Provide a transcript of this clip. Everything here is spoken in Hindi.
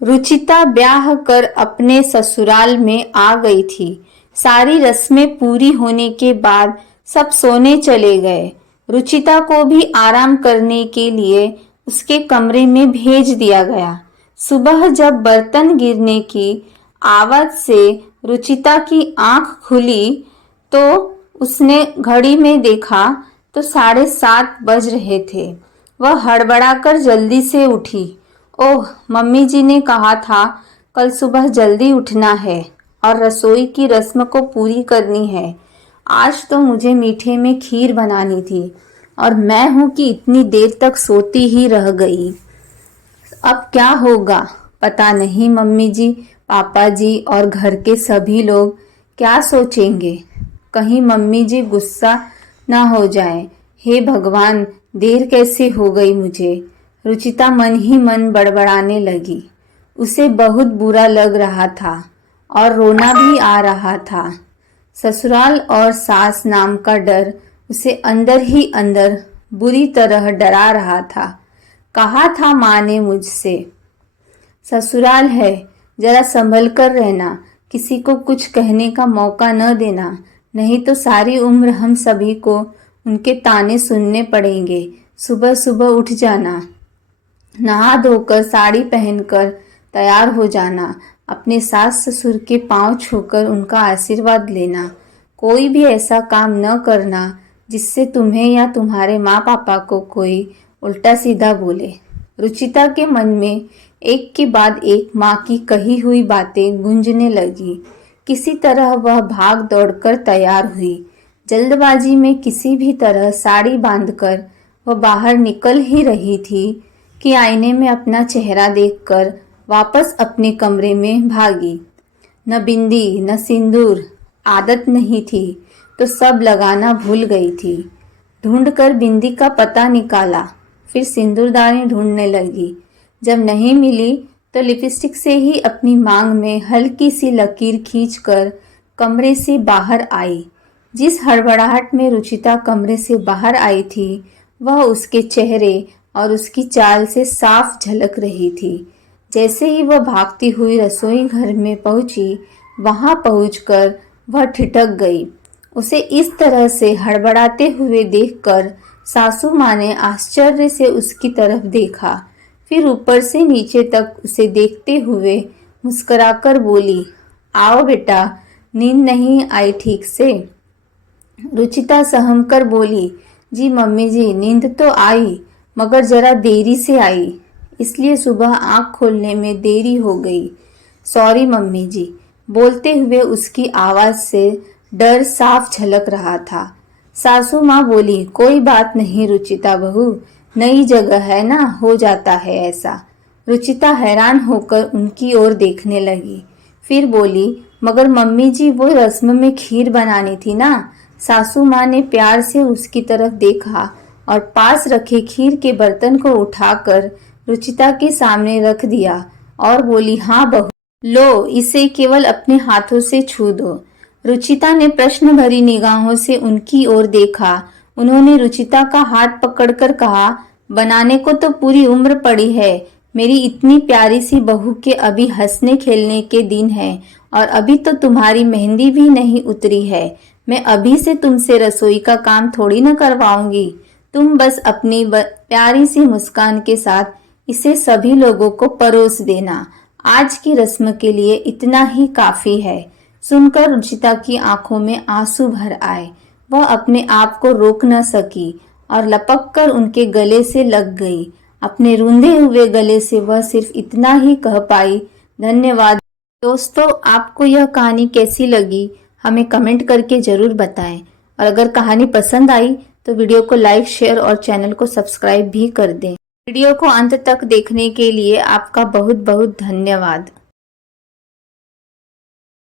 रुचिता ब्याह कर अपने ससुराल में आ गई थी। सारी रस्में पूरी होने के बाद सब सोने चले गए। रुचिता को भी आराम करने के लिए उसके कमरे में भेज दिया गया। सुबह जब बर्तन गिरने की आवाज से रुचिता की आंख खुली तो उसने घड़ी में देखा तो 7:30 बज रहे थे। वह हड़बड़ाकर जल्दी से उठी। ओह, मम्मी जी ने कहा था कल सुबह जल्दी उठना है और रसोई की रस्म को पूरी करनी है। आज तो मुझे मीठे में खीर बनानी थी और मैं हूं कि इतनी देर तक सोती ही रह गई। अब क्या होगा पता नहीं। मम्मी जी, पापा जी और घर के सभी लोग क्या सोचेंगे। कहीं मम्मी जी गुस्सा ना हो जाए। हे भगवान, देर कैसे हो गई मुझे। रुचिता मन ही मन बड़बड़ाने लगी। उसे बहुत बुरा लग रहा था और रोना भी आ रहा था। ससुराल और सास नाम का डर उसे अंदर ही अंदर बुरी तरह डरा रहा था। कहा था माँ ने मुझसे, ससुराल है, जरा संभल कर रहना, किसी को कुछ कहने का मौका न देना, नहीं तो सारी उम्र हम सभी को उनके ताने सुनने पड़ेंगे। सुबह सुबह उठ जाना, नहा धोकर साड़ी पहनकर तैयार हो जाना, अपने सास ससुर के पांव छूकर उनका आशीर्वाद लेना। कोई भी ऐसा काम न करना जिससे तुम्हें या तुम्हारे माँ पापा को कोई उल्टा सीधा बोले। रुचिता के मन में एक के बाद एक माँ की कही हुई बातें गूंजने लगी। किसी तरह वह भाग दौड़कर तैयार हुई। जल्दबाजी में किसी भी तरह साड़ी बांधकर वह बाहर निकल ही रही थी कि आईने में अपना चेहरा देखकर वापस अपने कमरे में भागी। न बिंदी न सिंदूर, आदत नहीं थी तो सब लगाना भूल गई थी। ढूंढकर बिंदी का पता निकाला, फिर सिंदूरदानी ढूंढने लगी। जब नहीं मिली तो लिपस्टिक से ही अपनी मांग में हल्की सी लकीर खींचकर कमरे से बाहर आई। जिस हड़बड़ाहट में रुचिता कमरे से बाहर आई थी वह उसके चेहरे और उसकी चाल से साफ झलक रही थी। जैसे ही वह भागती हुई रसोई घर में पहुंची, वहां पहुंचकर वह ठिठक गई। उसे इस तरह से हड़बड़ाते हुए देखकर सासू माँ ने आश्चर्य से उसकी तरफ देखा, फिर ऊपर से नीचे तक उसे देखते हुए मुस्कुराकर बोली, आओ बेटा, नींद नहीं आई ठीक से। रुचिता सहम कर बोली, जी मम्मी जी, नींद तो आई मगर जरा देरी से आई, इसलिए सुबह आँख खोलने में देरी हो गई। सॉरी मम्मी जी। बोलते हुए उसकी आवाज से डर साफ झलक रहा था। सासू माँ बोली, कोई बात नहीं रुचिता बहू, नई जगह है ना, हो जाता है ऐसा। रुचिता हैरान होकर उनकी ओर देखने लगी, फिर बोली, मगर मम्मी जी वो रस्म में खीर बनानी थी ना। सासू माँ ने प्यार से उसकी तरफ देखा और पास रखे खीर के बर्तन को उठाकर रुचिता के सामने रख दिया और बोली, हाँ बहू, लो इसे केवल अपने हाथों से छू दो। रुचिता ने प्रश्न भरी निगाहों से उनकी ओर देखा। उन्होंने रुचिता का हाथ पकड़कर कहा, बनाने को तो पूरी उम्र पड़ी है, मेरी इतनी प्यारी सी बहू के अभी हंसने खेलने के दिन है और अभी तो तुम्हारी मेहंदी भी नहीं उतरी है। मैं अभी से तुमसे रसोई का काम थोड़ी न करवाऊंगी। तुम बस अपनी प्यारी सी मुस्कान के साथ इसे सभी लोगों को परोस देना। आज की रस्म के लिए इतना ही काफी है। सुनकर रुचिता की आंखों में आंसू भर आए। वह अपने आप को रोक न सकी और लपक कर उनके गले से लग गई। अपने रूंधे हुए गले से वह सिर्फ इतना ही कह पाई, धन्यवाद। दोस्तों, आपको यह कहानी कैसी लगी हमें कमेंट करके जरूर बताएं और अगर कहानी पसंद आई तो वीडियो को लाइक, शेयर और चैनल को सब्सक्राइब भी कर दें। वीडियो को अंत तक देखने के लिए आपका बहुत बहुत धन्यवाद।